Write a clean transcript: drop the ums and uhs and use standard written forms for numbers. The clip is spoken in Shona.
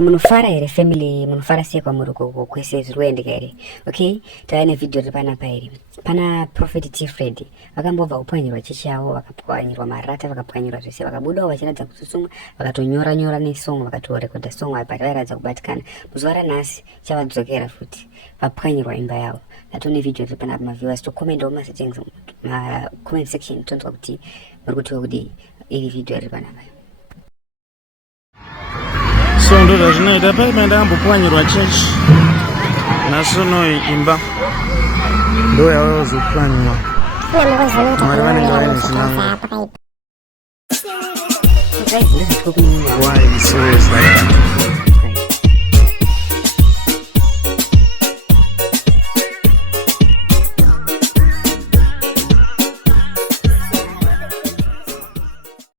munofara here family, munofara sei kwamuruko kwese zviruendeka here. Okay, taine video iri panapa here. Pana Prophet T.Freddy vakambobva kupwanyirwa chechi yavo, vakapwanyirwa marata, vakapwanyirwa zvese, vakabudawo vachiratidza kususumwa, vakatonyora nesong, vakatorekodha song apa vairatidza kubatikana. Muzuva ranhasi chavadzokera futi vapwanyirwa imba yavo. Natone video iri panapa maviewers to comment messages comment section tonzwa kuti muri kutiwa kuti iri video iri panapa. So ndo zvinoita paimenda ambopwanyirwa chechi nasono imba ndo yavazopwanyirwa mwari vanenge vaine zvinangwa. Why is it always like that?